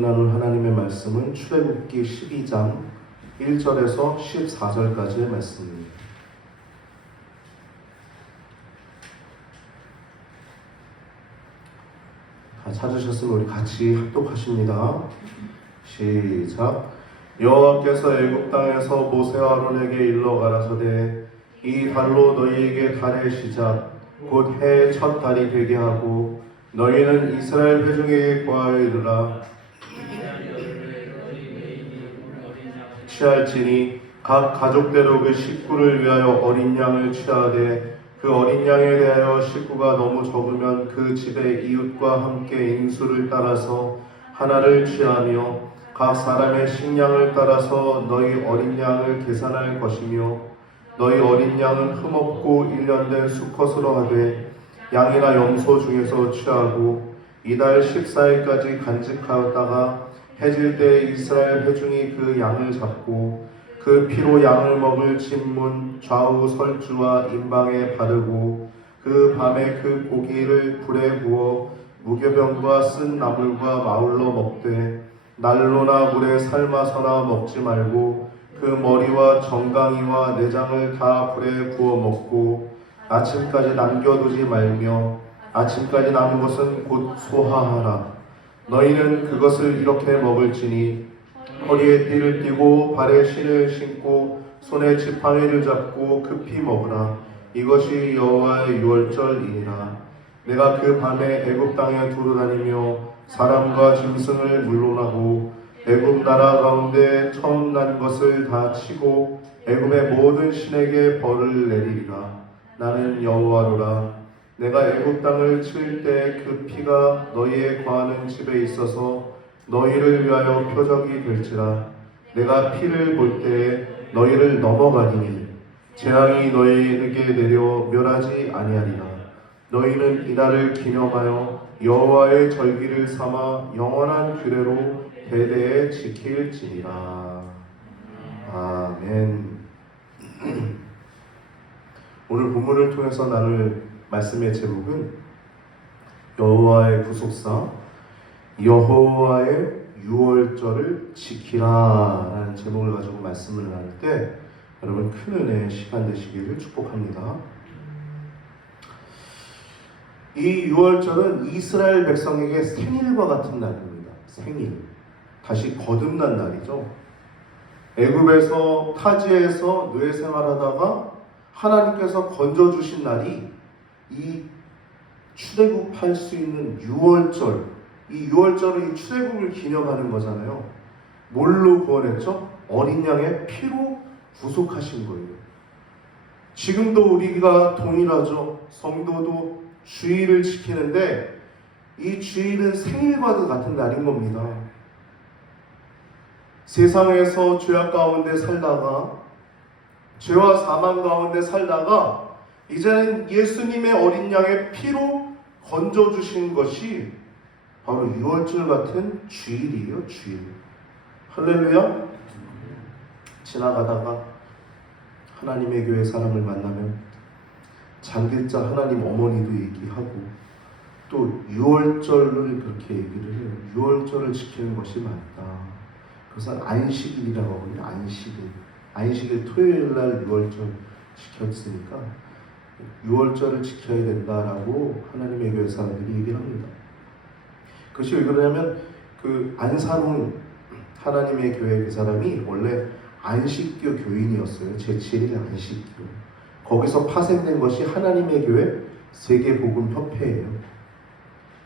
나눌 하나님의 말씀은 출애굽기 12장 1절에서 14절까지의 말씀입니다. 다 찾으셨으면 우리 같이 합독하십니다. 시작. 여호와께서 애굽 땅에서 모세와 아론에게 일러 가라사대 이 달로 너희에게 달의 시작 곧 해의 첫 달이 되게 하고 너희는 이스라엘 회중에게 구하이르라. 취할지니 각 가족대로 그 식구를 위하여 어린 양을 취하되 그 어린 양에 대하여 식구가 너무 적으면 그 집의 이웃과 함께 인수를 따라서 하나를 취하며 각 사람의 식량을 따라서 너희 어린 양을 계산할 것이며 너희 어린 양은 흠없고 1년 된 수컷으로 하되 양이나 염소 중에서 취하고 이달 14일까지 간직하였다가 해질 때 이스라엘 회중이 그 양을 잡고 그 피로 양을 먹을 진문 좌우 설주와 임방에 바르고 그 밤에 그 고기를 불에 구워 무교병과 쓴 나물과 마울러 먹되 난로나 물에 삶아서나 먹지 말고 그 머리와 정강이와 내장을 다 불에 구워 먹고 아침까지 남겨두지 말며 아침까지 남은 것은 곧 소화하라. 너희는 그것을 이렇게 먹을지니 허리에 띠를 띠고 발에 신을 신고 손에 지팡이를 잡고 급히 먹으라. 이것이 여호와의 유월절이니라. 내가 그 밤에 애굽 땅에 두루다니며 사람과 짐승을 물론하고 애굽 나라 가운데 처음 난 것을 다 치고 애굽의 모든 신에게 벌을 내리리라. 나는 여호와로라. 내가 애굽 땅을 칠 때 그 피가 너희의 거하는 집에 있어서 너희를 위하여 표적이 될지라. 내가 피를 볼 때에 너희를 넘어가리니 재앙이 너희에게 내려 멸하지 아니하리라. 너희는 이날을 기념하여 여호와의 절기를 삼아 영원한 규례로 대대에 지킬지니라. 아멘. 오늘 본문을 통해서 나눌 말씀의 제목은 여호와의 구속사, 여호와의 유월절을 지키라 라는 제목을 가지고 말씀을 나눌 때 여러분 큰 은혜의 시간 되시기를 축복합니다. 이 유월절은 이스라엘 백성에게 생일과 같은 날입니다. 생일. 다시 거듭난 날이죠. 애굽에서 타지에서 노예 생활하다가 하나님께서 건져주신 날이 이 출애굽할 수 있는 유월절, 이 유월절은 이 출애굽을 기념하는 거잖아요. 뭘로 구원했죠? 어린 양의 피로 구속하신 거예요. 지금도 우리가 동일하죠. 성도도 주일을 지키는데 이 주일은 생일과도 같은 날인 겁니다. 세상에서 죄악 가운데 살다가 죄와 사망 가운데 살다가 이제는 예수님의 어린 양의 피로 건져주신 것이 바로 유월절 같은 주일이에요. 주일. 할렐루야. 지나가다가 하나님의 교회 사람을 만나면 장길자 하나님 어머니도 얘기하고 또 유월절을 그렇게 얘기를 해요. 유월절을 지키는 것이 맞다. 그래서 안식일이라고 하거든요. 안식일 토요일 날 유월절 지켰으니까 유월절을 지켜야 된다라고 하나님의 교회 사람들이 얘기를 합니다. 그것이 왜 그러냐면 그 안산홍 하나님의 교회 그 사람이 원래 안식교 교인이었어요. 제7일 안식교. 거기서 파생된 것이 하나님의 교회 세계복음협회예요.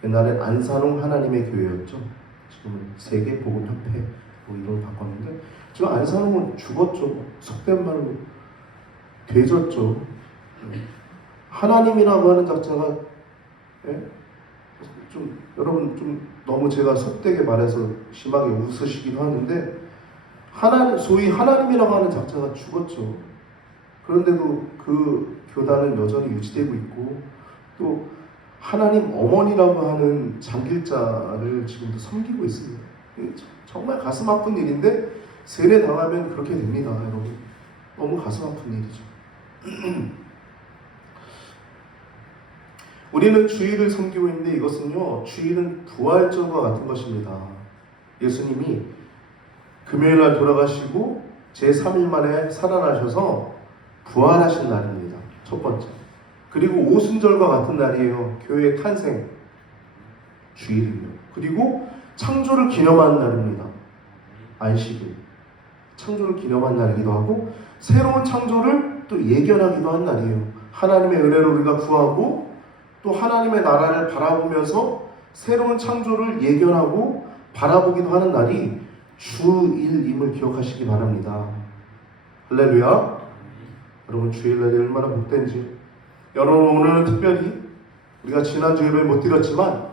옛날엔 안산홍 하나님의 교회였죠. 지금은 세계복음협회 뭐 이름을 바꿨는데 지금 안산홍은 죽었죠. 속된 말로 되졌죠. 하나님이라고 하는 자체가 좀 여러분 좀 너무 제가 속되게 말해서 심하게 웃으시기도 하는데 하나님, 소위 하나님이라고 하는 자체가 죽었죠. 그런데도 그 교단은 여전히 유지되고 있고 또 하나님 어머니라고 하는 장길자를 지금도 섬기고 있습니다. 정말 가슴 아픈 일인데 세례 당하면 그렇게 됩니다. 여러분 너무 가슴 아픈 일이죠. 우리는 주일을 섬기고 있는데 이것은요, 주일은 부활절과 같은 것입니다. 예수님이 금요일날 돌아가시고 제3일 만에 살아나셔서 부활하신 날입니다. 첫 번째. 그리고 오순절과 같은 날이에요. 교회의 탄생 주일이요. 그리고 창조를 기념하는 날입니다. 안식일. 창조를 기념한 날이기도 하고 새로운 창조를 또 예견하기도 한 날이에요. 하나님의 은혜로 우리가 구하고 또 하나님의 나라를 바라보면서 새로운 창조를 예견하고 바라보기도 하는 날이 주일임을 기억하시기 바랍니다. 할렐루야. 여러분 주일날이 얼마나 복된지. 여러분 오늘은 특별히 우리가 지난주 예배를 못 드렸지만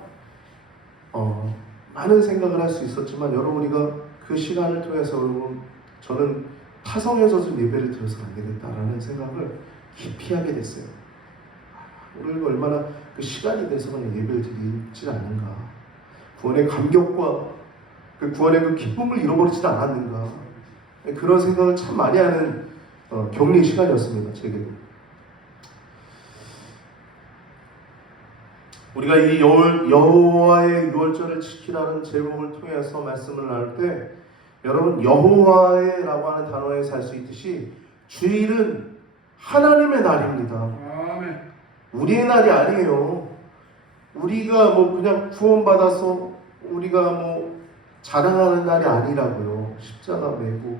많은 생각을 할 수 있었지만 여러분 우리가 그 시간을 통해서 여러분 저는 타성에서 좀 예배를 드려서 안 되겠다라는 생각을 깊이 하게 됐어요. 우리가 얼마나 그 시간이 돼서 그냥 예배를 드리지 않는가. 구원의 감격과 그 구원의 그 기쁨을 잃어버리지 않았는가. 그런 생각을 참 많이 하는 격리 시간이었습니다. 제게도. 우리가 이 여호와의 유월절을 지키라는 제목을 통해서 말씀을 나눌 때 여러분 여호와의 라고 하는 단어에 살 수 있듯이 주일은 하나님의 날입니다. 아멘. 우리의 날이 아니에요. 우리가 뭐 그냥 구원받아서 우리가 뭐 자랑하는 날이 아니라고요. 십자가 메고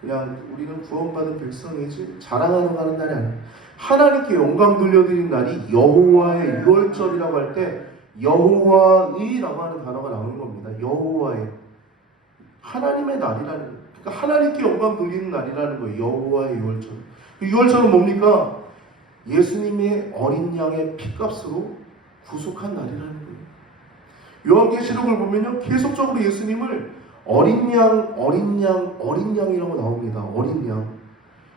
그냥 우리는 구원받은 백성이지 자랑하는 날이 아니에요. 하나님께 영광 돌려드린 날이 여호와의 유월절이라고 할 때 여호와의라고 하는 단어가 나오는 겁니다. 여호와의 하나님의 날이라는 거예요. 그러니까 하나님께 영광 돌리는 날이라는 거예요. 여호와의 유월절. 그 유월절은 뭡니까? 예수님의 어린 양의 피값으로 구속한 날이라는 거예요. 요한계시록을 보면요, 계속적으로 예수님을 어린 양이라고 나옵니다. 어린 양.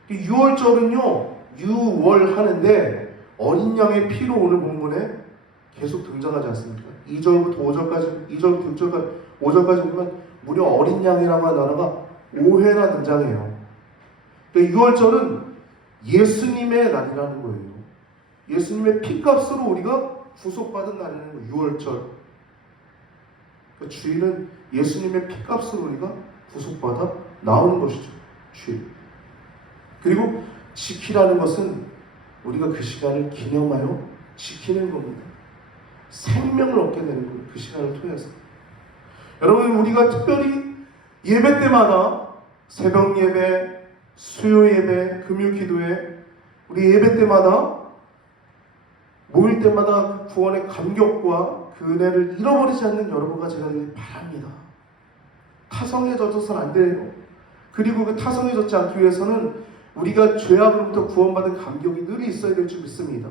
유월절은요, 유월하는데 어린 양의 피로 오늘 본문에 계속 등장하지 않습니까? 2절부터 5절까지, 2절부터 5절까지 보면 무려 어린 양이라고 하는 단어가 5회나 등장해요. 유월절은 예수님의 날이라는 거예요. 예수님의 피값으로 우리가 구속받은 날이라는 거예요. 유월절. 주일은 예수님의 피값으로 우리가 구속받아 나오는 것이죠. 주일. 그리고 지키라는 것은 우리가 그 시간을 기념하여 지키는 겁니다. 생명을 얻게 되는 거예요. 그 시간을 통해서. 여러분 우리가 특별히 예배 때마다 새벽 예배, 수요 예배, 금요 기도회 우리 예배 때마다 모일 때마다 그 구원의 감격과 그 은혜를 잃어버리지 않는 여러분과 제가 되길 바랍니다. 타성에 젖어서는 안 돼요. 그리고 그 타성에 젖지 않기 위해서는 우리가 죄악으로부터 구원받은 감격이 늘 있어야 될 줄 믿습니다.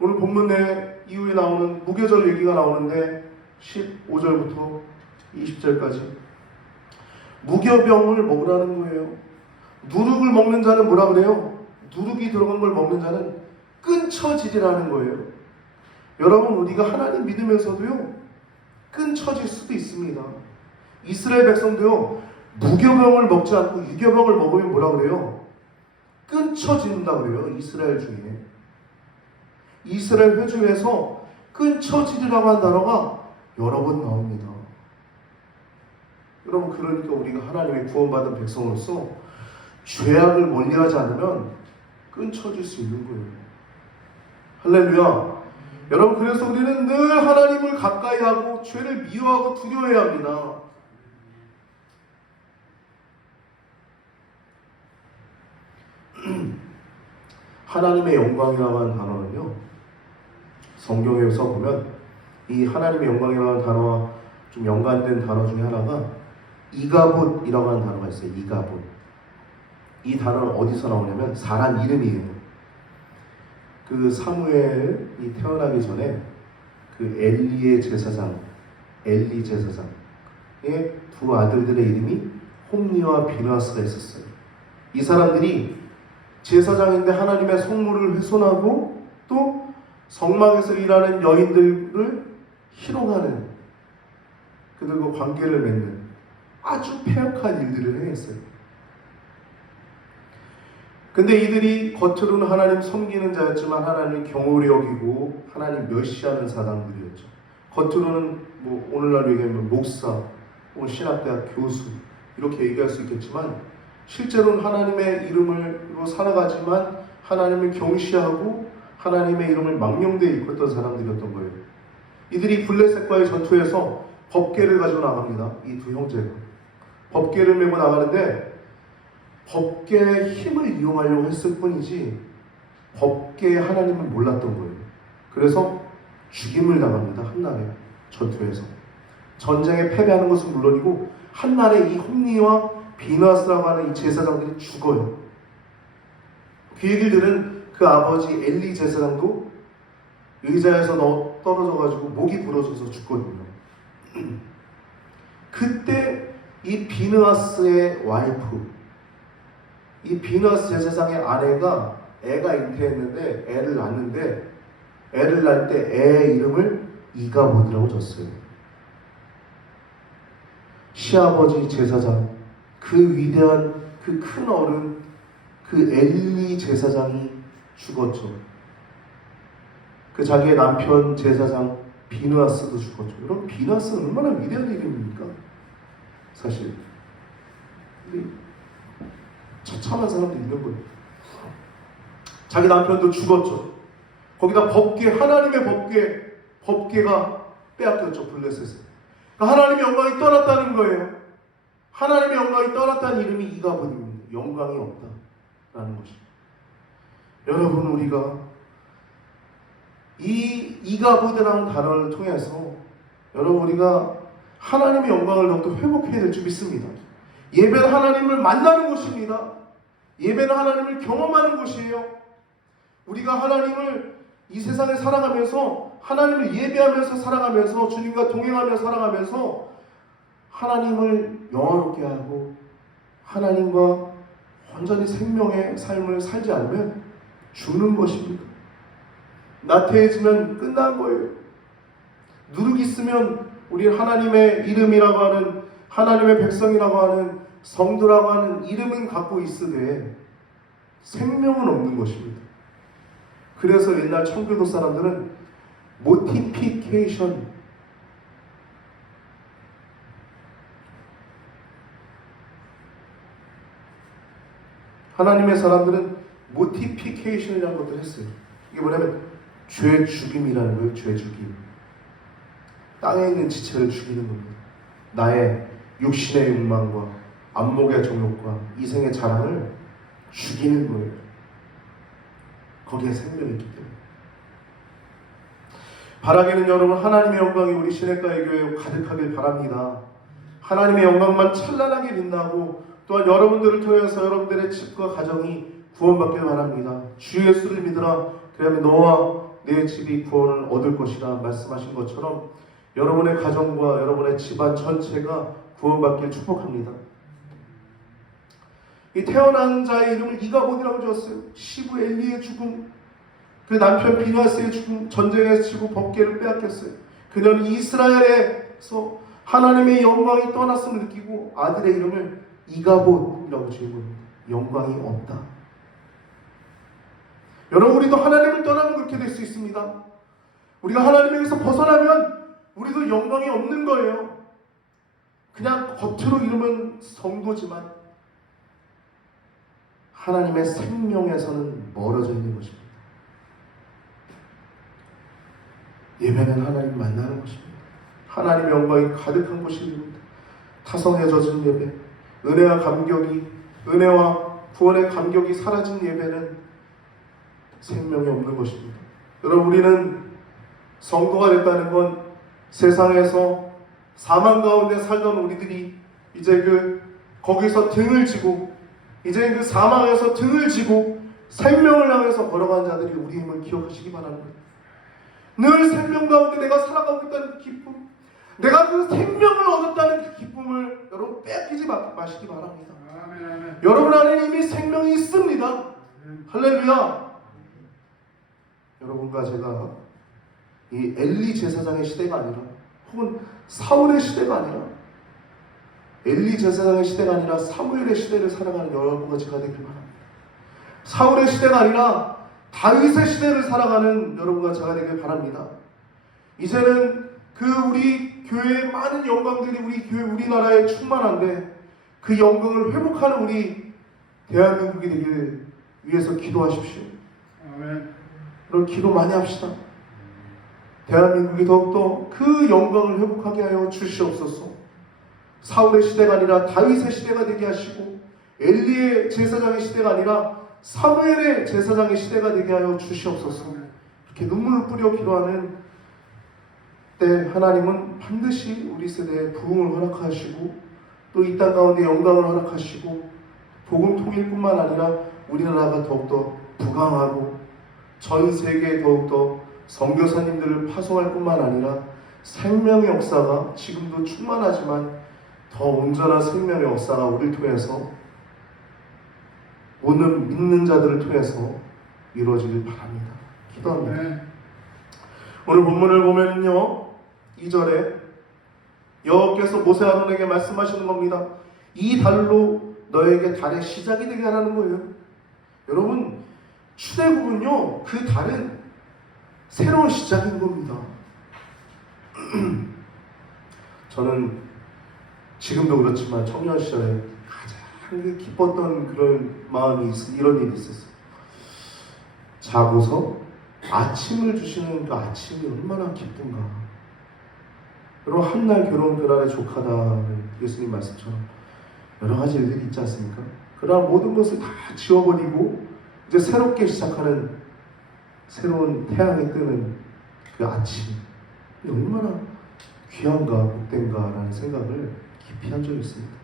오늘 본문 내 이후에 나오는 무교절 얘기가 나오는데 15절부터 20절까지 무교병을 먹으라는 거예요. 누룩을 먹는 자는 뭐라 그래요? 누룩이 들어간 걸 먹는 자는 끊쳐지리라는 거예요. 여러분 우리가 하나님 믿으면서도요 끊쳐질 수도 있습니다. 이스라엘 백성도요 무교병을 먹지 않고 유교병을 먹으면 뭐라 그래요? 끊쳐진다 그래요. 이스라엘 중에 이스라엘 회중에서 끊쳐지리라고 한 단어가 여러 번 나옵니다. 여러분 그러니까 우리가 하나님의 구원받은 백성으로서 죄악을 멀리하지 않으면 끊쳐질 수 있는 거예요. 할렐루야. 여러분 그래서 우리는 늘 하나님을 가까이 하고 죄를 미워하고 두려워해야 합니다. 하나님의 영광이라고 하는 단어는요 성경에서 보면 이 하나님의 영광이라고 하는 단어와 좀 연관된 단어 중에 하나가 이가봇이라고 하는 단어가 있어요. 이가봇. 이 단어는 어디서 나오냐면 사람 이름이에요. 그 사무엘이 태어나기 전에 그 엘리의 제사장, 엘리 제사장의 두 아들들의 이름이 홈리와 비느하스가 있었어요. 이 사람들이 제사장인데 하나님의 성물을 훼손하고 또 성막에서 일하는 여인들을 희롱하는 그들과 관계를 맺는 아주 폐역한 일들을 행했어요. 근데 이들이 겉으로는 하나님 섬기는 자였지만 하나님 경홀히 여기고 하나님 멸시하는 사람들이었죠. 겉으로는 뭐 오늘날 얘기하면 목사, 혹은 신학대학 교수 이렇게 얘기할 수 있겠지만 실제로는 하나님의 이름으로 살아가지만 하나님을 경시하고 하나님의 이름을 망령되이 일컫던 사람들이었던 거예요. 이들이 블레셋과의 전투에서 법궤를 가지고 나갑니다. 이 두 형제가 법궤를 메고 나가는데 법궤의 힘을 이용하려고 했을 뿐이지 법궤의 하나님을 몰랐던 거예요. 그래서 죽임을 당합니다. 한날에 전투에서 전쟁에 패배하는 것은 물론이고 한날에 이 홈니와 비나스라고 하는 이 제사장들이 죽어요. 그 얘기를 들은 그 아버지 엘리 제사장도 의자에서 떨어져가지고 목이 부러져서 죽거든요. 그때 이 비느하스의 와이프, 이 비느하스 제사장의 아내가 애가 잉태했는데 애를 낳는데 애를 낳을 때 애의 이름을 이가봇이라고 줬어요. 시아버지 제사장, 그 위대한 그 큰 어른, 그 엘리 제사장이 죽었죠. 그 자기의 남편 제사장 비느하스도 죽었죠. 여러분, 비느하스는 얼마나 위대한 이름입니까? 사실 처참한 사람도 있는 거예요. 자기 남편도 죽었죠. 거기다 법궤, 하나님의 법궤가 빼앗겼죠. 블레셋에. 그러니까 하나님의 영광이 떠났다는 거예요. 하나님의 영광이 떠났다는 이름이 이가봇입니다. 영광이 없다라는 것입니다. 여러분, 우리가 이 이가봇이라는 단어를 통해서 여러분, 우리가 하나님의 영광을 더욱더 회복해야 될 줄 믿습니다. 예배는 하나님을 만나는 곳입니다. 예배는 하나님을 경험하는 곳이에요. 우리가 하나님을 이 세상에 살아가면서 하나님을 예배하면서 살아가면서 주님과 동행하며 살아가면서 하나님을 영화롭게 하고 하나님과 완전히 생명의 삶을 살지 않으면 죽는 것입니다. 나태해지면 끝난 거예요. 누룩이 있으면 우리 하나님의 이름이라고 하는, 하나님의 백성이라고 하는, 성도라고 하는 이름은 갖고 있으되 생명은 없는 것입니다. 그래서 옛날 청교도 사람들은 모티피케이션, 하나님의 사람들은 모티피케이션이라는 것도 했어요. 이게 뭐냐면 죄 죽임이라는 거예요. 죄 죽임. 땅에 있는 지체를 죽이는 겁니다. 나의 육신의 욕망과 안목의 정욕과 이생의 자랑을 죽이는 거예요. 거기에 생명이 있기 때문에. 바라기는 여러분, 하나님의 영광이 우리 시냇가의 교회에 가득하길 바랍니다. 하나님의 영광만 찬란하게 빛나고 또한 여러분들을 통해서 여러분들의 집과 가정이 구원받길 바랍니다. 주 예수를 믿으라. 그러면 너와 내 집이 구원을 얻을 것이라 말씀하신 것처럼 여러분의 가정과 여러분의 집안 전체가 구원받길 축복합니다. 이 태어난 자의 이름을 이가봇이라고 지었어요. 시부 엘리의 죽음, 그 남편 비느하스의 죽음, 전쟁에서 지고 법궤를 빼앗겼어요. 그녀는 이스라엘에서 하나님의 영광이 떠났음을 느끼고 아들의 이름을 이가봇이라고 지은 겁니다. 영광이 없다. 여러분, 우리도 하나님을 떠나면 그렇게 될 수 있습니다. 우리가 하나님에게서 벗어나면 우리도 영광이 없는 거예요. 그냥 겉으로 이름은 성도지만 하나님의 생명에서는 멀어져 있는 것입니다. 예배는 하나님 만나는 것입니다. 하나님의 영광이 가득한 곳입니다. 타성에 젖은 예배, 은혜와 감격이, 은혜와 구원의 감격이 사라진 예배는 생명이 없는 것입니다. 여러분, 우리는 성도가 됐다는 건 세상에서 사망 가운데 살던 우리들이 이제 거기서 등을 지고, 이제 그 사망에서 등을 지고 생명을 향해서 걸어가는 자들이 우리임을 기억하시기 바랍니다. 늘 생명 가운데 내가 살아가고 있다는 그 기쁨, 내가 그 생명을 얻었다는 그 기쁨을 여러분 빼앗기지 마시기 바랍니다. 아멘. 여러분 안에 이미 생명이 있습니다. 할렐루야. 여러분과 제가 이 엘리 제사장의 시대가 아니라, 혹은 사울의 시대가 아니라, 엘리 제사장의 시대가 아니라 사무엘의 시대를 살아가는 여러분과 제가 되길 바랍니다. 사울의 시대가 아니라 다윗의 시대를 살아가는 여러분과 제가 되길 바랍니다. 이제는 그 우리 교회의 많은 영광들이 우리 교회 우리나라에 충만한데 그 영광을 회복하는 우리 대한민국이 되길 위해서 기도하십시오. 아멘. 그런 기도 많이 합시다. 대한민국이 더욱더 그 영광을 회복하게 하여 주시옵소서. 사울의 시대가 아니라 다윗의 시대가 되게 하시고 엘리의 제사장의 시대가 아니라 사무엘의 제사장의 시대가 되게 하여 주시옵소서. 이렇게 눈물을 뿌려 기도하는 때 하나님은 반드시 우리 세대에 부흥을 허락하시고 또 이 땅 가운데 영광을 허락하시고 복음 통일뿐만 아니라 우리나라가 더욱더 부강하고 전 세계에 더욱더 선교사님들을 파송할 뿐만 아니라 생명의 역사가 지금도 충만하지만 더 온전한 생명의 역사가 우리를 통해서 오는 믿는 자들을 통해서 이루어지길 바랍니다. 기도합니다. 네. 오늘 본문을 보면요 2절에 여호와께서 모세 아론에게 말씀하시는 겁니다. 이 달로 너에게 달의 시작이 되게 하라는 거예요. 여러분 출애굽은요 그 달은 새로운 시작인 겁니다. 저는 지금도 그렇지만 청년 시절에 가장 기뻤던 그런 마음이 이런 일이 있었어요. 자고서 아침을 주시는 그 아침이 얼마나 기쁜가. 여러분 한날 결혼 그날의 조카다는 예수님 말씀처럼 여러 가지 일들이 있지 않습니까? 그러나 모든 것을 다 지워버리고 이제 새롭게 시작하는 새로운 태양이 뜨는 그 아침 얼마나 귀한가 복된가라는 생각을 깊이 한 적이 있습니다.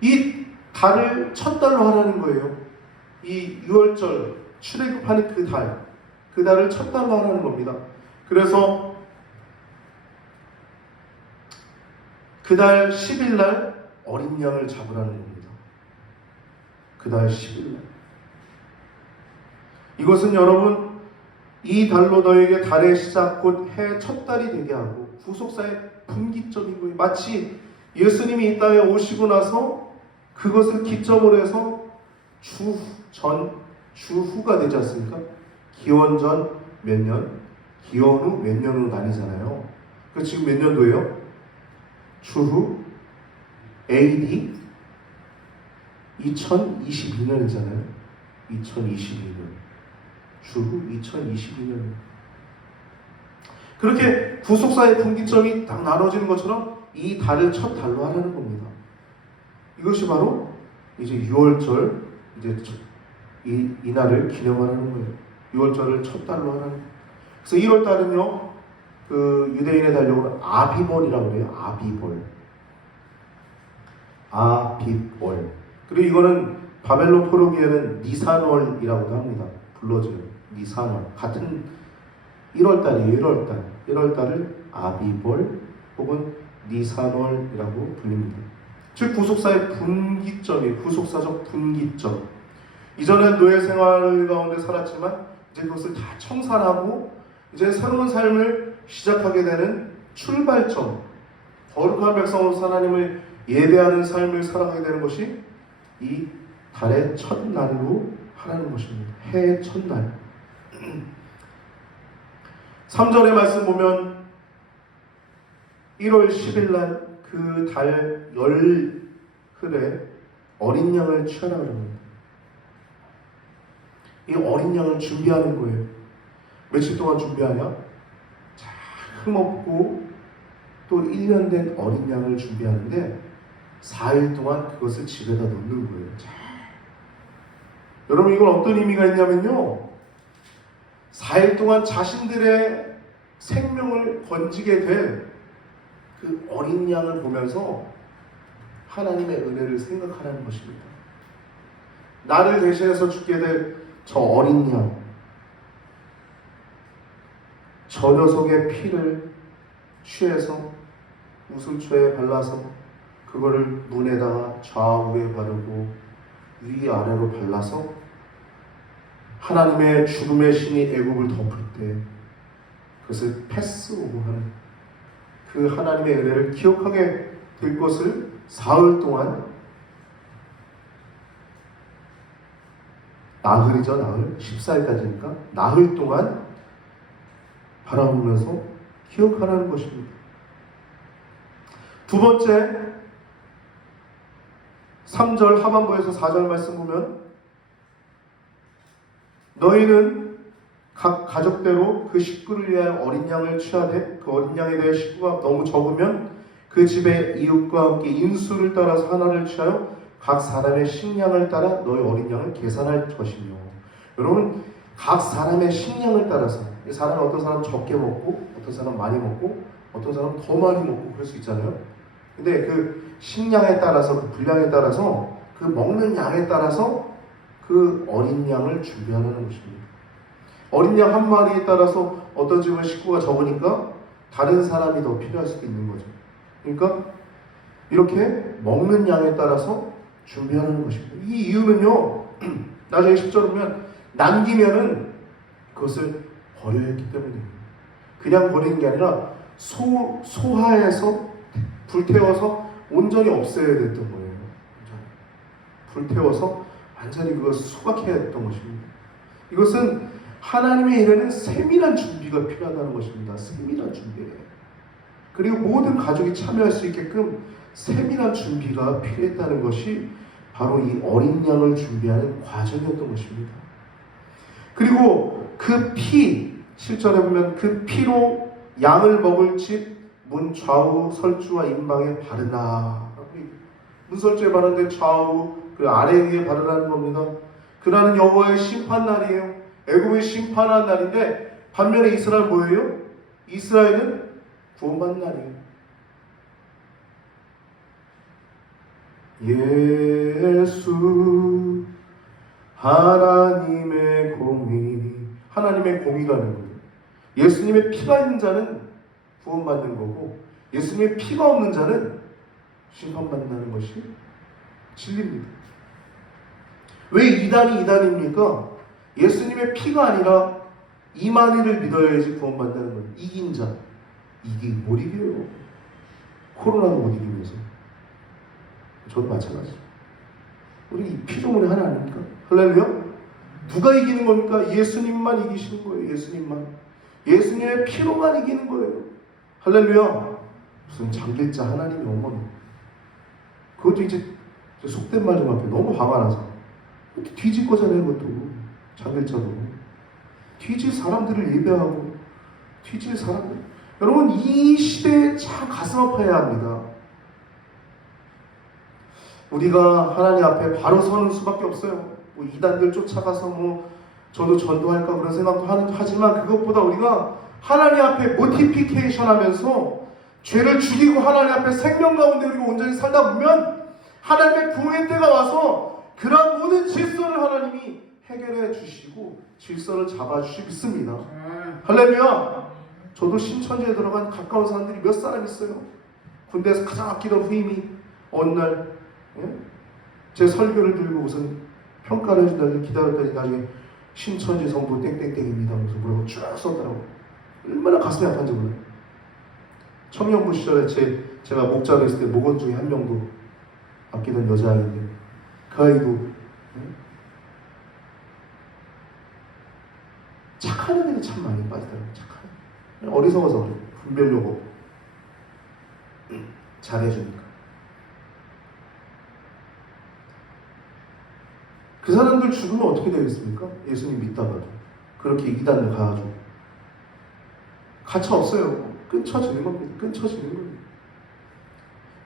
이 달을 첫 달로 하라는 거예요. 이 6월절 출애굽하는 그 달을 첫 달로 하라는 겁니다. 그래서 그달 10일 날 어린 양을 잡으라는 겁니다. 그달 10일 날. 이것은 여러분 이 달로 너에게 달의 시작 곧 해 첫 달이 되게 하고 구속사의 분기점인 거예요. 마치 예수님이 이 땅에 오시고 나서 그것을 기점으로 해서 주전, 주후가 되지 않습니까? 기원전 몇 년, 기원 후 몇 년으로 나뉘잖아요. 그 지금 몇 년도예요? 주후 AD 2022년이잖아요. 2022년. 주후 2022년. 그렇게 구속사의 분기점이 딱 나눠지는 것처럼 이 달을 첫 달로 하라는 겁니다. 이것이 바로 이제 6월절 이제 이 날을 기념하라는 거예요. 6월절을 첫 달로 하라는. 그래서 1월 달은요. 그 유대인의 달력으로 아비벌이라고 그래요. 아비벌. 그리고 이거는 바벨론 포로기에는 니산월이라고도 합니다. 불러줘요. 니산월. 같은 1월달이에요. 1월달. 1월달을 아비벌 혹은 니산월이라고 불립니다. 즉 구속사의 분기점이에요. 구속사적 분기점. 이전엔 노예 생활 가운데 살았지만 이제 그것을 다 청산하고 이제 새로운 삶을 시작하게 되는 출발점, 거룩한 백성으로서 하나님을 예배하는 삶을 살아가게 되는 것이 이 달의 첫날로 하라는 것입니다. 해의 첫날. 3절의 말씀 보면 1월 10일 날 그 달 열흘에 어린 양을 취하라 그럽니다. 이 어린 양을 준비하는 거예요. 며칠 동안 준비하냐? 흠없고 또 1년 된 어린 양을 준비하는데 4일 동안 그것을 집에다 놓는 거예요. 여러분 이건 어떤 의미가 있냐면요. 4일 동안 자신들의 생명을 건지게 될 그 어린 양을 보면서 하나님의 은혜를 생각하라는 것입니다. 나를 대신해서 죽게 될 저 어린 양, 저 녀석의 피를 취해서 우슬초에 발라서 그거를 문에다가 좌우에 바르고 위아래로 발라서 하나님의 죽음의 신이 애굽을 덮을 때 그것을 패스오브 하는 그 하나님의 은혜를 기억하게 될 것을 사흘 동안 나흘이죠. 나흘 14일까지니까 나흘 동안 바라보면서 기억하라는 것입니다. 두 번째, 3절 하반부에서 4절 말씀 보면 너희는 각 가족대로 그 식구를 위하여 어린 양을 취하되 그 어린 양에 대해 식구가 너무 적으면 그 집의 이웃과 함께 인수를 따라서 하나를 취하여 각 사람의 식량을 따라 너희 어린 양을 계산할 것이며. 여러분, 각 사람의 식량을 따라서, 사람은 어떤 사람은 적게 먹고 어떤 사람은 많이 먹고 어떤 사람은 더 많이 먹고 그럴 수 있잖아요. 근데 그 식량에 따라서, 그 분량에 따라서, 그 먹는 양에 따라서 그 어린 양을 준비하는 것입니다. 어린 양 한 마리에 따라서 어떤 집은 식구가 적으니까 다른 사람이 더 필요할 수도 있는 거죠. 그러니까 이렇게 먹는 양에 따라서 준비하는 것입니다. 이 이유는요, 나중에 10절 보면 남기면은 그것을 버려야 했기 때문입니다. 그냥 버리는 게 아니라 소화해서 불태워서 온전히 없애야 됐던 거예요. 불태워서 완전히 그걸 수확해야 했던 것입니다. 이것은 하나님의 일에는 세밀한 준비가 필요하다는 것입니다. 세밀한 준비. 그리고 모든 가족이 참여할 수 있게끔 세밀한 준비가 필요했다는 것이 바로 이 어린 양을 준비하는 과정이었던 것입니다. 그리고 그 피, 7절에 보면 그 피로 양을 먹을 집 문 좌우 설주와 임방에 바르라. 문설주에 바르는데 좌우 그 아래 위에 바르라는 겁니다. 그날은 여호와의 심판날이에요. 애굽의 심판한 날인데 반면에 이스라엘 뭐예요? 이스라엘은 구원받는 날이에요. 예수 하나님의 공의, 하나님의 공의가 있는 거예요. 예수님의 피가 있는 자는 구원받는 거고 예수님의 피가 없는 자는 심판받는다는 것이 진리입니다. 왜 이단이 이단입니까? 예수님의 피가 아니라 이만희를 믿어야지 구원받는다는 거예요. 이긴 자. 이게 못 이겨요. 코로나도 못 이기면서. 저도 마찬가지. 우리 이 피조물이 하나 아닙니까? 할렐루야? 누가 이기는 겁니까? 예수님만 이기시는 거예요. 예수님만. 예수님의 피로만 이기는 거예요. 할렐루야. 무슨 장길자 하나님의 어머니. 그것도 이제 속된 말 좀 할게요. 너무 화가 나서. 뒤질 거잖아요. 그것도. 장길자도. 뒤질 사람들을 예배하고 뒤질 사람들. 여러분, 이 시대에 참 가슴 아파야 합니다. 우리가 하나님 앞에 바로 서는 수밖에 없어요. 뭐 이단들 쫓아가서 저도 전도할까 그런 생각도 하지만 그것보다 우리가 하나님 앞에 모티피케이션 하면서 죄를 죽이고 하나님 앞에 생명 가운데 우리가 온전히 살다 보면 하나님의 부흥의 때가 와서 그런 모든 질서를 하나님이 해결해 주시고 질서를 잡아주시 믿습니다. 할렐루야. 저도 신천지에 들어간 가까운 사람들이 몇 사람 있어요. 군대에서 가장 아끼던 후임이 어느 날 제 설교를 들고 우선 평가를 해준다고 기다렸더니 나중에 신천지 성부 땡땡땡입니다 하면서 뭐라고 쭉 썼더라고요. 얼마나 가슴이 아픈지 몰라요. 청년부 시절에 제가 목자로 있을 때 목원 중에 한 명도 아끼던 여자아이인데 그 아이도 착한 애들이 참 많이 빠지더라고요. 착한 어리석어서 그래요. 분별력 없고 잘해주니까. 그 사람들 죽으면 어떻게 되겠습니까? 예수님 믿다가도 그렇게 이단을 가가지고 가차 없어요. 끊쳐지는 겁니다. 끊쳐지는 거예요.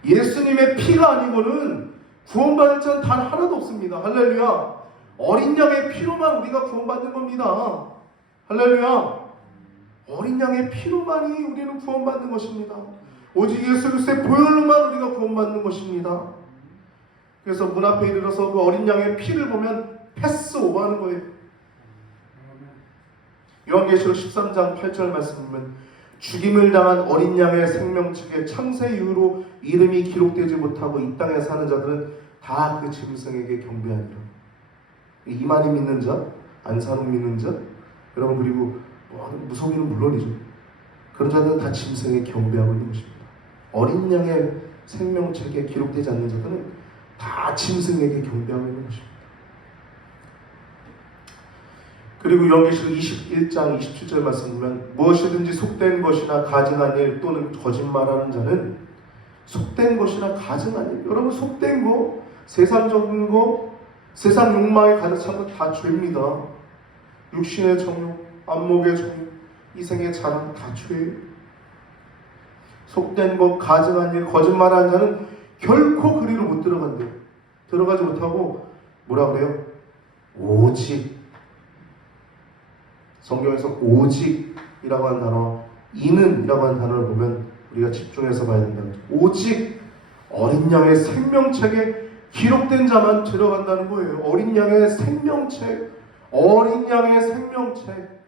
예수님의 피가 아니고는 구원받을 자는 단 하나도 없습니다. 할렐루야. 어린 양의 피로만 우리가 구원받는 겁니다. 할렐루야. 어린 양의 피로만이 우리는 구원받는 것입니다. 오직 예수 그리스도의 보혈로만 우리가 구원받는 것입니다. 그래서 문 앞에 이르러서 그 어린 양의 피를 보면 패스 오버하는 거예요. 요한계시록 13장 8절 말씀 보면 죽임을 당한 어린 양의 생명책에 창세 이후로 이름이 기록되지 못하고 이 땅에 사는 자들은 다 그 짐승에게 경배하니라. 이만희 믿는 자, 안산홍 믿는 자, 여러분 그리고 무속인은 물론이죠. 그런 자들은 다 짐승에게 경배하고 있는 것입니다. 어린 양의 생명책에 기록되지 않는 자들은 다 짐승에게 경배하고 있는 것입니다. 그리고 요한계시록 21장 27절 말씀 보면 무엇이든지 속된 것이나 가증한 일 또는 거짓말하는 자는 속된 것이나 가증한 일, 여러분 속된 거, 세상적인 거, 세상 욕망에 가득 찬 거 다 죄입니다. 육신의 정욕, 안목의 정욕, 이생의 자랑 다 죄예요. 속된 것, 가증한 일, 거짓말하는 자는 결코 그리로 못 들어간대요. 들어가지 못하고 뭐라 그래요? 오직, 성경에서 오직이라고 하는 단어, 이는이라고 하는 단어를 보면 우리가 집중해서 봐야 된다는 거죠. 오직 어린 양의 생명책에 기록된 자만 들어간다는 거예요. 어린 양의 생명책, 어린 양의 생명책.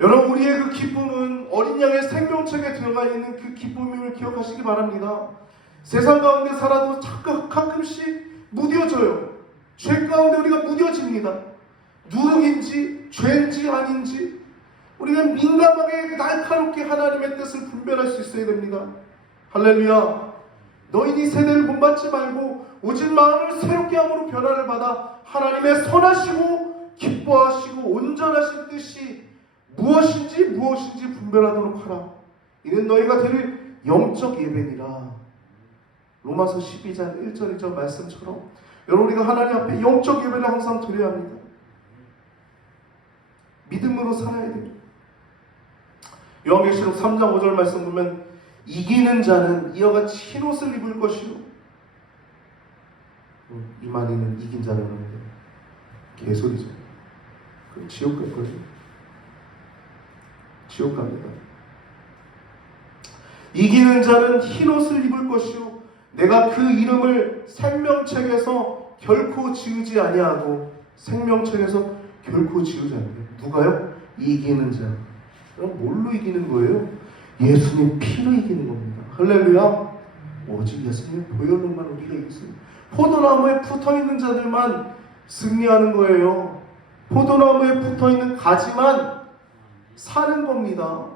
여러분, 우리의 그 기쁨은 어린 양의 생명책에 들어가 있는 그 기쁨임을 기억하시기 바랍니다. 세상 가운데 살아도 가끔씩 무뎌져요. 죄 가운데 우리가 무뎌집니다. 누룩인지 죄인지 아닌지 우리가 민감하게 날카롭게 하나님의 뜻을 분별할 수 있어야 됩니다. 할렐루야. 너희는 이 세대를 본받지 말고 오직 마음을 새롭게 함으로 변화를 받아 하나님의 선하시고 기뻐하시고 온전하신 뜻이 무엇인지 분별하도록 하라. 이는 너희가 드릴 영적 예배니라. 로마서 12장 1절 2절 말씀처럼 여러분, 우리가 하나님 앞에 영적 예배를 항상 드려야 합니다. 믿음으로 살아야 됩니다. 요한계시록 3장 5절 말씀 보면 이기는 자는 이와 같이 흰옷을 입을 것이요. 이만희는 이긴 자라는 건데 개소리죠. 그럼 지옥 갈 거죠. 지옥 갑니다. 이기는 자는 흰옷을 입을 것이요 내가 그 이름을 생명책에서 결코 지우지 아니하고, 생명책에서 결코 지우지 않는다. 누가요? 이기는 자. 그럼 뭘로 이기는 거예요? 예수님 피로 이기는 겁니다. 할렐루야. 오직 예수님 보혈로만 우리가 이겼습니다. 포도나무에 붙어있는 자들만 승리하는 거예요. 포도나무에 붙어있는 가지만 사는 겁니다.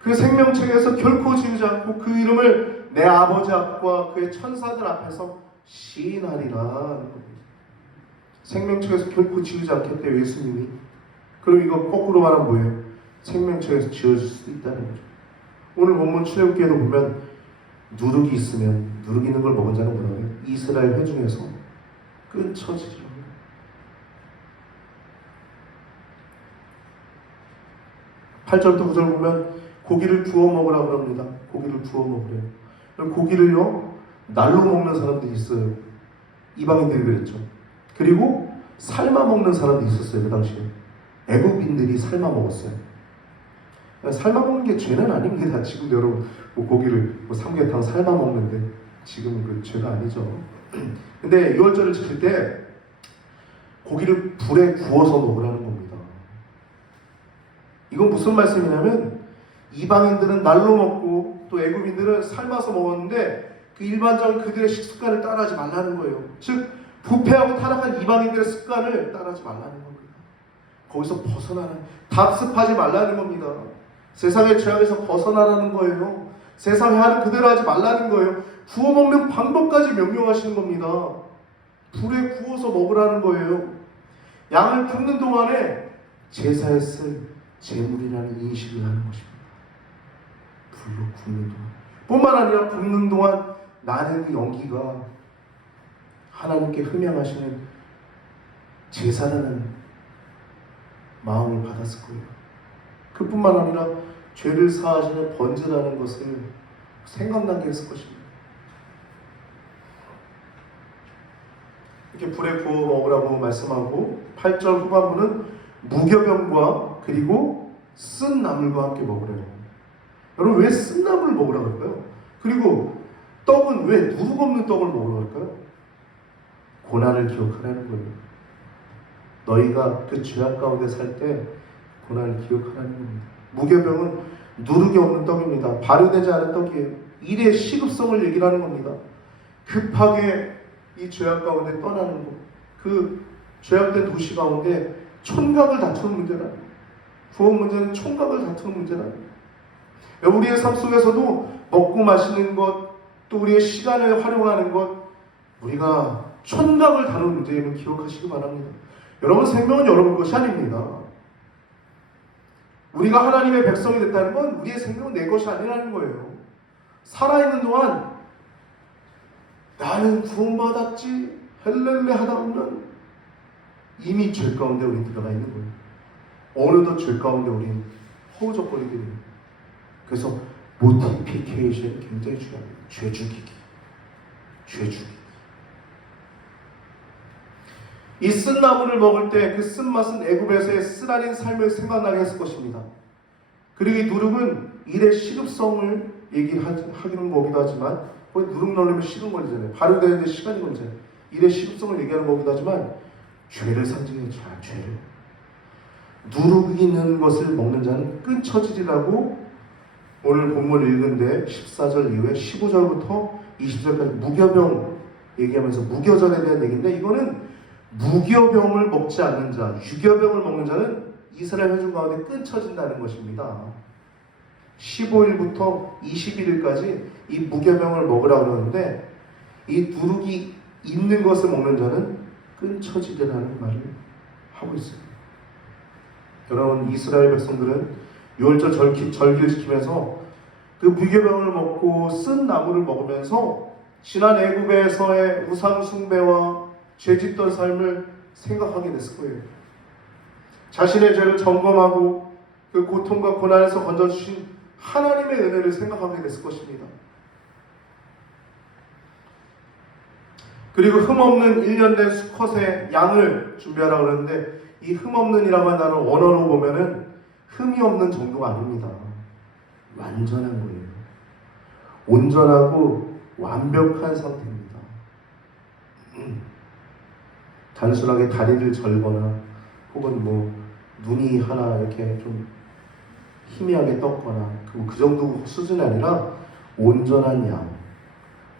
그 생명책에서 결코 지우지 않고 그 이름을 내 아버지 앞과 그의 천사들 앞에서 시인하리라. 생명책에서 결코 지우지 않겠대요, 예수님이. 그럼 이거 거꾸로 말하면 뭐예요? 생명책에서 지워질 수도 있다는 거죠. 오늘 본문 출애굽기에도 보면 누룩이 있으면, 누룩 있는 걸 먹은 자는 뭐라고 해요? 이스라엘 회중에서 끊쳐지리라. 8절부터 9절 보면 고기를 구워 먹으라고 합니다. 고기를 구워 먹으래요. 고기를요, 날로 먹는 사람들이 있어요. 이방인들이 그랬죠. 그리고 삶아 먹는 사람도 있었어요. 그 당시에 애국인들이 삶아 먹었어요. 삶아 먹는 게 죄는 아닙니다. 지금 여러분 고기를 삼계탕 삶아 먹는데 지금은 그 죄가 아니죠. 근데 유월절을 지킬 때 고기를 불에 구워서 먹으라는 겁니다. 이건 무슨 말씀이냐면 이방인들은 날로 먹고 또 애국인들은 삶아서 먹었는데 그 일반적인 그들의 식습관을 따라하지 말라는 거예요. 즉 부패하고 타락한 이방인들의 습관을 따라하지 말라는 겁니다. 거기서 벗어나는, 답습하지 말라는 겁니다. 세상의 죄악에서 벗어나라는 거예요. 세상에 하는 그대로 하지 말라는 거예요. 구워 먹는 방법까지 명령하시는 겁니다. 불에 구워서 먹으라는 거예요. 양을 굽는 동안에 제사에 쓸 제물이라는 인식을 하는 것입니다. 불로 굽는 동안, 뿐만 아니라 굽는 동안 나는 그 연기가 하나님께 흠양하시는 제사라는 마음을 받았을 거예요. 그뿐만 아니라 죄를 사하시는 번제라는 것을 생각나게 했을 것입니다. 이렇게 불에 구워 먹으라고 말씀하고 8절 후반부는 무교병과 그리고 쓴 나물과 함께 먹으라고. 여러분, 왜 쓴 나물을 먹으라고 할까요? 그리고 떡은 왜 누룩 없는 떡을 먹으라고 할까요? 고난을 기억하라는 거예요. 너희가 그 죄악 가운데 살 때 고난을 기억하라는 겁니다. 무교병은 누룩이 없는 떡입니다. 발효되지 않은 떡이에요. 일의 시급성을 얘기하는 겁니다. 급하게 이 죄악 가운데 떠나는 것. 그 죄악된 도시 가운데 촌각을 다투는 문제라. 구원 문제는 촌각을 다투는 문제라. 우리의 삶 속에서도 먹고 마시는 것, 또 우리의 시간을 활용하는 것, 우리가 촌각을 다루는 문제임을 기억하시기 바랍니다. 여러분, 생명은 여러분 것이 아닙니다. 우리가 하나님의 백성이 됐다는 건 우리의 생명은 내 것이 아니라는 거예요. 살아있는 동안 나는 구원받았지 헬렐레 하다 보면 이미 죄 가운데 우린 들어가 있는 거예요. 어느덧 죄 가운데 우린 허우적거리게 돼요. 그래서 모티피케이션이 굉장히 중요합니다. 죄 죽이기. 이 쓴나무를 먹을 때 그 쓴맛은 애굽에서의 쓰라린 삶을 생각나게 했을 것입니다. 그리고 이 누룩은 일의 시급성을 얘기하기는 거기도 하지만, 거기 누룩 넣으면 시간 걸리잖아요. 발효되는데 시간이 걸리잖아요. 일의 시급성을 얘기하는 거기도 하지만 죄를 상징해요. 죄를. 누룩이 있는 것을 먹는 자는 끊쳐지리라고 오늘 본문을 읽은데 14절 이후에 15절부터 20절까지 무교병 얘기하면서 무교절에 대한 얘기인데, 이거는 무교병을 먹지 않는 자, 유교병을 먹는 자는 이스라엘 회중 가운데 끊쳐진다는 것입니다. 15일부터 21일까지 이 무교병을 먹으라고 그러는데, 이 누룩이 있는 것을 먹는 자는 끊쳐지리라는 말을 하고 있습니다. 여러분, 이스라엘 백성들은 유월절 절기를 지키면서 그 무교병을 먹고 쓴 나무를 먹으면서 지난 애굽에서의 우상 숭배와 죄짓던 삶을 생각하게 됐을 거예요. 자신의 죄를 점검하고 그 고통과 고난에서 건져주신 하나님의 은혜를 생각하게 됐을 것입니다. 그리고 흠없는 1년 된 수컷의 양을 준비하라고 그러는데, 이 흠없는이라고 하는 단어 원어로 보면은 흠이 없는 정도가 아닙니다. 완전한 거예요. 온전하고 완벽한 상태입니다. 단순하게 다리를 절거나 혹은 눈이 하나 이렇게 좀 희미하게 떴거나 그 정도 수준이 아니라 온전한 양,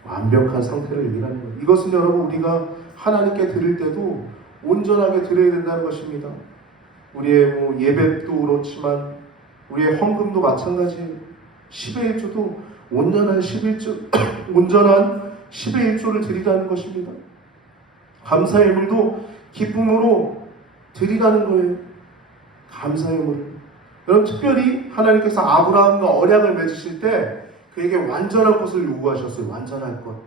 완벽한 상태를 얘기하는 거예요. 이것은 여러분, 우리가 하나님께 드릴 때도 온전하게 드려야 된다는 것입니다. 우리의 예배도 그렇지만 우리의 헌금도 마찬가지. 10의 1조도 온전한 11조, 온전한 10의 1조를 드리라는 것입니다. 감사의 물도 기쁨으로 드리라는 거예요. 감사의 물. 여러분, 특별히 하나님께서 아브라함과 언약을 맺으실 때 그에게 완전한 것을 요구하셨어요. 완전할 것.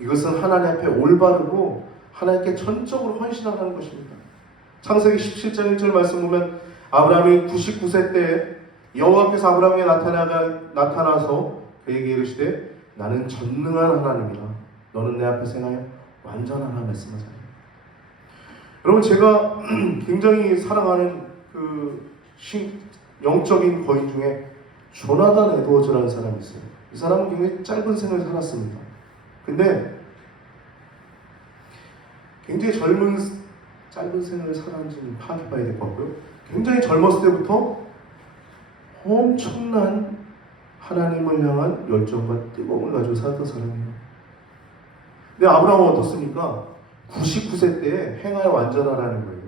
이것은 하나님 앞에 올바르고 하나님께 전적으로 헌신하는 것입니다. 창세기 17장 1절 말씀 보면 아브라함이 99세 때 여호와께서 아브라함에게 나타나서 그에게 이르시되 나는 전능한 하나님이라 너는 내 앞에서 행하여 완전하라 말씀하잖아요. 여러분, 제가 굉장히 사랑하는 그 영적인 거인 중에 조나단 에드워즈라는 사람이 있어요. 이 사람은 굉장히 짧은 생을 살았습니다. 근데 굉장히 짧은 생을 살았는지는 파악해봐야 될 것 같고요. 굉장히 젊었을 때부터 엄청난 하나님을 향한 열정과 뜨거움을 가지고 살았던 사람이에요. 근데 아브라함은 어떻습니까? 99세 때에 행하여 완전하라는 거예요.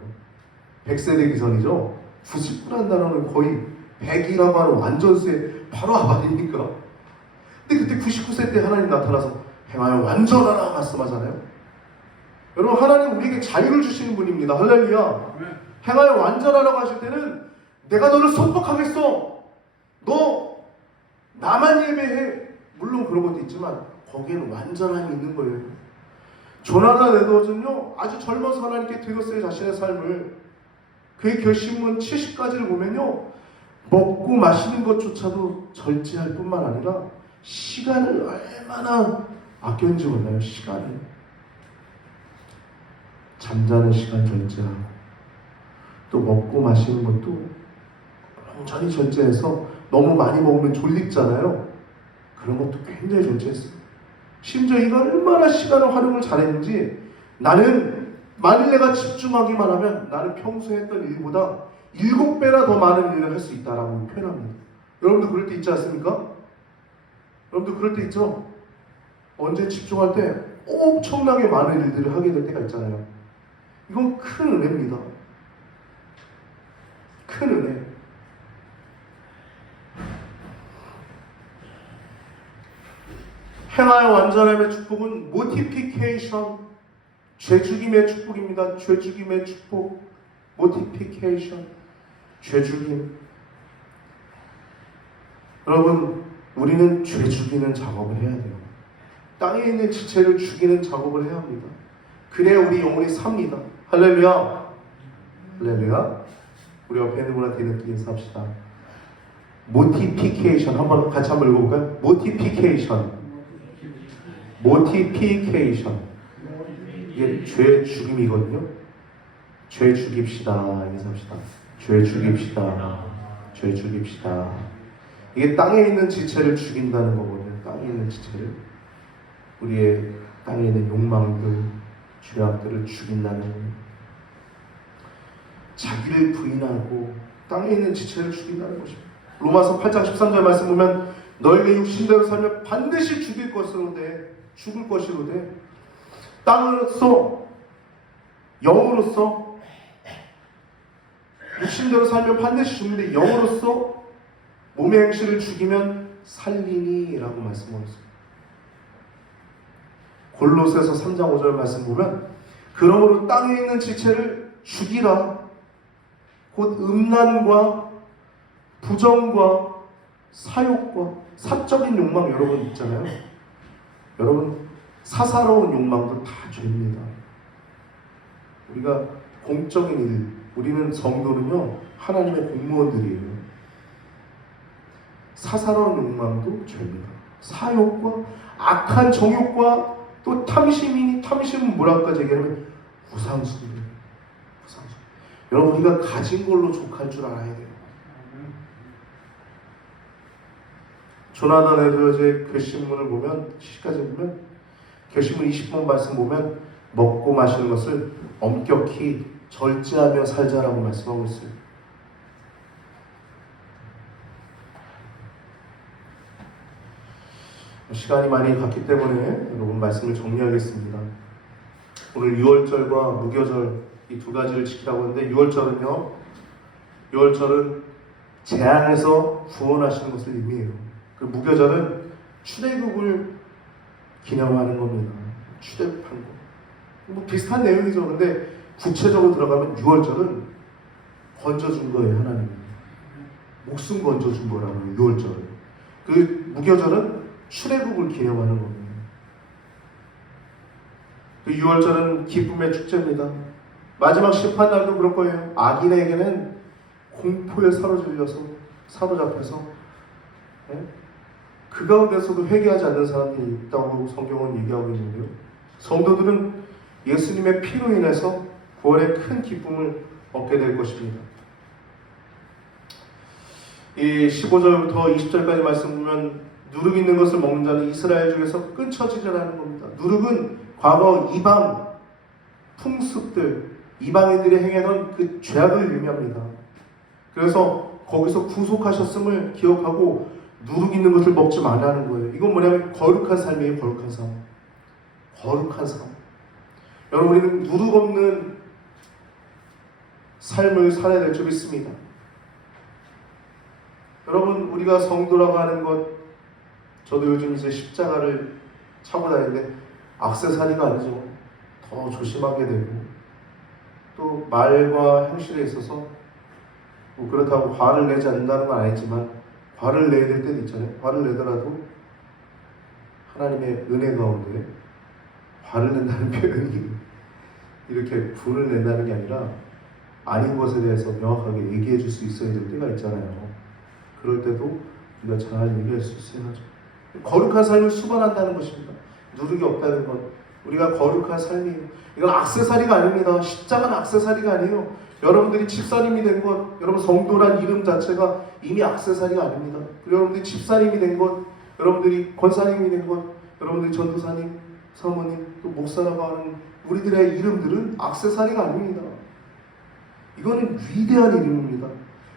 100세 되기 전이죠. 99라는 단어는 거의 100이라고 하는 완전수에 바로 아발이니까. 근데 그때 99세 때 하나님 나타나서 행하여 완전하라 말씀하잖아요. 여러분, 하나님 우리에게 자유를 주시는 분입니다. 할렐루야. 행하여 완전하라고 하실 때는 내가 너를 속박하겠어. 너 나만 예배해. 물론 그런 것도 있지만 거기에는 완전함이 있는 거예요. 조나단 에드워즈는요, 아주 젊어서 하나님께 드렸어요. 자신의 삶을. 그의 결심은 70까지를 보면요, 먹고 마시는 것조차도 절제할 뿐만 아니라 시간을 얼마나 아꼈는지 몰라요. 시간을. 잠자는 시간 절제하고 또 먹고 마시는 것도 완전히 절제해서 너무 많이 먹으면 졸립잖아요. 그런 것도 굉장히 절제했어요. 심지어 이가 얼마나 시간을 활용을 잘했는지, 나는 만일 내가 집중하기만 하면 나는 평소에 했던 일보다 7배나 더 많은 일을 할 수 있다라고 표현합니다. 여러분도 그럴 때 있지 않습니까? 여러분도 그럴 때 있죠? 언제 집중할 때 엄청나게 많은 일들을 하게 될 때가 있잖아요. 이건 큰 은혜입니다. 큰 은혜. 행하여 완전함의 축복은 모티피케이션, 죄죽임의 축복입니다. 죄죽임의 축복, 모티피케이션, 죄죽임. 여러분, 우리는 죄 죽이는 작업을 해야 돼요. 땅에 있는 지체를 죽이는 작업을 해야 합니다. 그래야 우리 영혼이 삽니다. 할렐루야. 할렐루야. 우리 옆에 있는 분한테 이렇게 인사합시다. 모티피케이션, 같이 한번 읽어볼까요? 모티피케이션. 모티피케이션. 이게 죄 죽임이거든요. 죄 죽입시다. 인사합시다. 죄 죽입시다. 죄 죽입시다. 이게 땅에 있는 지체를 죽인다는 거거든요. 땅에 있는 지체를. 우리의 땅에 있는 욕망들, 죄악들을 죽인다는 거예요. 자기를 부인하고 땅에 있는 지체를 죽인다는 것입니다. 로마서 8장 13절 말씀 보면 너희가 육신대로 살면 반드시 죽을 것이로되 땅으로서 영으로서 육신대로 살면 반드시 죽는데 영으로서 몸의 행실을 죽이면 살리니 라고 말씀하고 있습니다. 골로새서 3장 5절 말씀 보면 그러므로 땅에 있는 지체를 죽이라. 곧 음란과 부정과 사욕과 사적인 욕망 여러분 있잖아요. 여러분 사사로운 욕망도 다 죄입니다. 우리가 공적인 일, 우리는 성도는요 하나님의 공무원들이에요. 사사로운 욕망도 죄입니다. 사욕과 악한 정욕과 또 탐심은 뭐랄까 얘기하면 우상숭배. 여러분 우리가 가진 걸로 족할 줄 알아야 돼요. 조나단 에드워즈의 결심문을 보면 시까지 보면 결심문 20번 말씀 보면 먹고 마시는 것을 엄격히 절제하며 살자라고 말씀하고 있어요. 시간이 많이 갔기 때문에 여러분 말씀을 정리하겠습니다. 오늘 유월절과 무교절 이 두 가지를 지키라고 하는데 유월절은 재앙에서 구원하시는 것을 의미해요. 그 무교절은 출애굽을 기념하는 겁니다. 출애굽한 거. 뭐 비슷한 내용이죠. 근데 구체적으로 들어가면 유월절은 건져준 거예요. 하나님이. 목숨 건져준 거라고요. 유월절은. 그 무교절은 출애굽을 기념하는 겁니다. 그 유월절은 기쁨의 축제입니다. 마지막 심판날도 그럴 거예요. 악인에게는 공포에 사로잡혀서 그 가운데서도 회개하지 않는 사람이 있다고 성경은 얘기하고 있는데요. 성도들은 예수님의 피로 인해서 구원의 큰 기쁨을 얻게 될 것입니다. 이 15절부터 20절까지 말씀 보면 누룩 있는 것을 먹는 자는 이스라엘 중에서 끊쳐지리라는 겁니다. 누룩은 과거 이방 풍습들, 이방인들이 행하던 그 죄악을 의미합니다. 그래서 거기서 구속하셨음을 기억하고 누룩 있는 것을 먹지 말라는 거예요. 이건 뭐냐면 거룩한 삶이에요. 거룩한 삶. 거룩한 삶. 여러분 우리는 누룩 없는 삶을 살아야 될 줄 믿습니다. 여러분 우리가 성도라고 하는 것, 저도 요즘 이제 십자가를 차고 다니는데 액세서리가 아니죠. 더 조심하게 되고 또 말과 행실에 있어서 뭐 그렇다고 화를 내지 않는다는 건 아니지만 화를 내야 될 때도 있잖아요. 화를 내더라도 하나님의 은혜 가운데 화를 낸다는 표현이 이렇게 분을 낸다는 게 아니라 아닌 것에 대해서 명확하게 얘기해 줄 수 있어야 될 때가 있잖아요. 그럴 때도 우리가 잘 얘기할 수 있어야죠. 거룩한 삶을 수반한다는 것입니다. 누룩이 없다는 것. 우리가 거룩한 삶이에요. 이건 액세서리가 아닙니다. 십자가는 액세서리가 아니에요. 여러분들이 집사님이 된 것, 여러분 성도란 이름 자체가 이미 액세서리가 아닙니다. 여러분들이 집사님이 된 것, 여러분들이 권사님이 된 것, 여러분들이 전도사님, 사모님, 또 목사라고 하는 우리들의 이름들은 액세서리가 아닙니다. 이거는 위대한 이름입니다.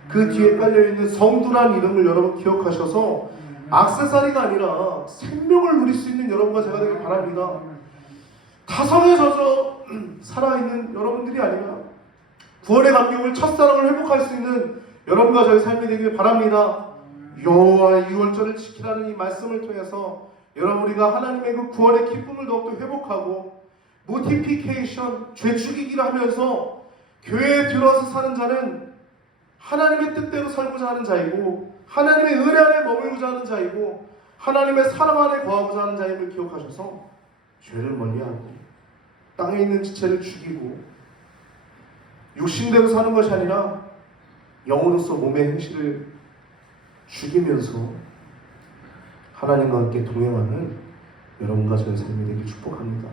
그 뒤에 깔려있는 성도란 이름을 여러분 기억하셔서 액세서리가 아니라 생명을 누릴 수 있는 여러분과 제가 되길 바랍니다. 타성에 젖어 살아있는 여러분들이 아니라 구원의 감격을, 첫사랑을 회복할 수 있는 여러분과 저의 삶이 되길 바랍니다. 여호와의 유월절을 지키라는 이 말씀을 통해서 여러분, 우리가 하나님의 그 구원의 기쁨을 더욱더 회복하고 모티피케이션, 죄 죽이기를 하면서 교회에 들어와서 사는 자는 하나님의 뜻대로 살고자 하는 자이고 하나님의 은혜 안에 머물고자 하는 자이고 하나님의 사랑 안에 거하고자 하는 자임을 기억하셔서 죄를 멀리하고 땅에 있는 지체를 죽이고 육신대로 사는 것이 아니라 영으로서 몸의 행실을 죽이면서 하나님과 함께 동행하는 여러분과 저의 삶이 되길 축복합니다.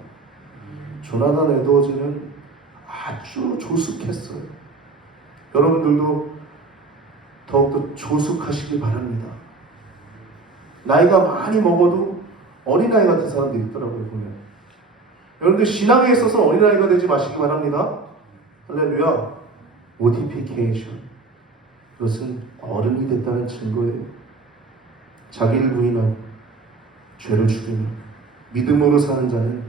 조나단 에드워즈는 아주 조숙했어요. 여러분들도 더욱더 조숙하시길 바랍니다. 나이가 많이 먹어도 어린아이 같은 사람들이 있더라고요, 보면. 여러분들 신앙에 있어서 어린아이가 되지 마시기 바랍니다. 할렐루야. 모티피케이션, 그것은 어른이 됐다는 증거예요. 자기를 부인하고 죄를 죽이며 믿음으로 사는 자는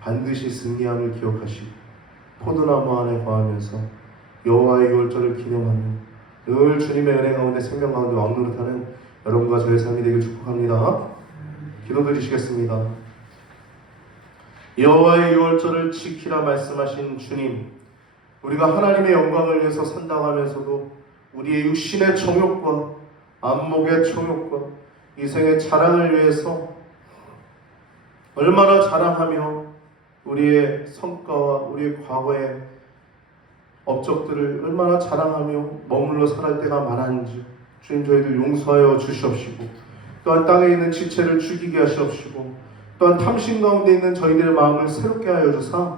반드시 승리함을 기억하시고 포도나무 안에 거하면서 여호와의 유월절을 기념하며 늘 주님의 은혜 가운데 생명 가운데 왕노릇하는 여러분과 저의 삶이 되길 축복합니다. 기도드리시겠습니다. 여호와의 유월절을 지키라 말씀하신 주님, 우리가 하나님의 영광을 위해서 산다고 하면서도 우리의 육신의 정욕과 안목의 정욕과 이생의 자랑을 위해서 얼마나 자랑하며 우리의 성과와 우리의 과거의 업적들을 얼마나 자랑하며 머물러 살할 때가 많았는지 주님, 저희들 용서하여 주시옵시고 또한 땅에 있는 지체를 죽이게 하시옵시고 또한 탐심 가운데 있는 저희들의 마음을 새롭게 하여 주사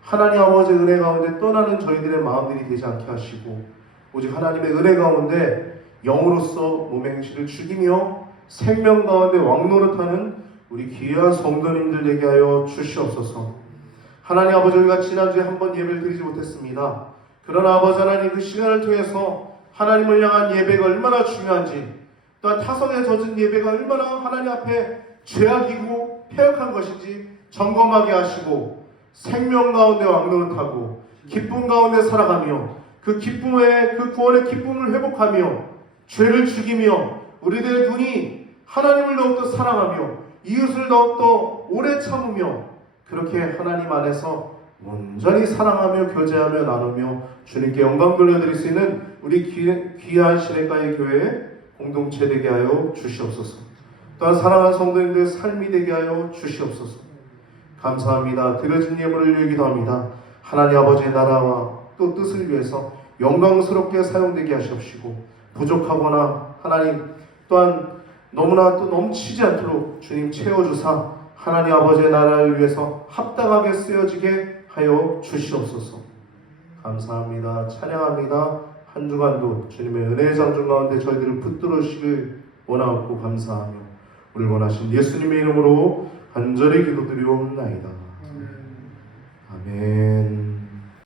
하나님 아버지의 은혜 가운데 떠나는 저희들의 마음들이 되지 않게 하시고 오직 하나님의 은혜 가운데 영으로서 몸의 행실을 죽이며 생명 가운데 왕노릇하는 우리 귀한 성도님들 되게 하여 주시옵소서. 하나님 아버지, 우리가 지난주에 한번 예배를 드리지 못했습니다. 그러나 아버지 하나님, 그 시간을 통해서 하나님을 향한 예배가 얼마나 중요한지, 또한 타성에 젖은 예배가 얼마나 하나님 앞에 죄악이고 폐역한 것인지 점검하게 하시고 생명 가운데 왕노릇하고 기쁨 가운데 살아가며 그 기쁨의, 그 구원의 기쁨을 회복하며 죄를 죽이며 우리들의 눈이 하나님을 더욱더 사랑하며 이웃을 더욱더 오래 참으며 그렇게 하나님 안에서 온전히 사랑하며 교제하며 나누며 주님께 영광 돌려드릴 수 있는 우리 귀한 시냇가의 교회 공동체 되게 하여 주시옵소서. 또한 사랑하는 성도님들 삶이 되게 하여 주시옵소서. 감사합니다. 드려진 예물을 여기도 합니다. 하나님 아버지의 나라와 또 뜻을 위해서 영광스럽게 사용되게 하시옵시고 부족하거나 하나님 또한 너무나 또 넘치지 않도록 주님 채워주사 하나님 아버지의 나라를 위해서 합당하게 쓰여지게 하여 주시옵소서. 감사합니다. 찬양합니다. 한 주간도 주님의 은혜의 장중 가운데 저희들을 붙들어 주시길 원하옵고 감사하며 우리를 원하신 예수님의 이름으로 간절히 기도드리옵나이다. 아멘.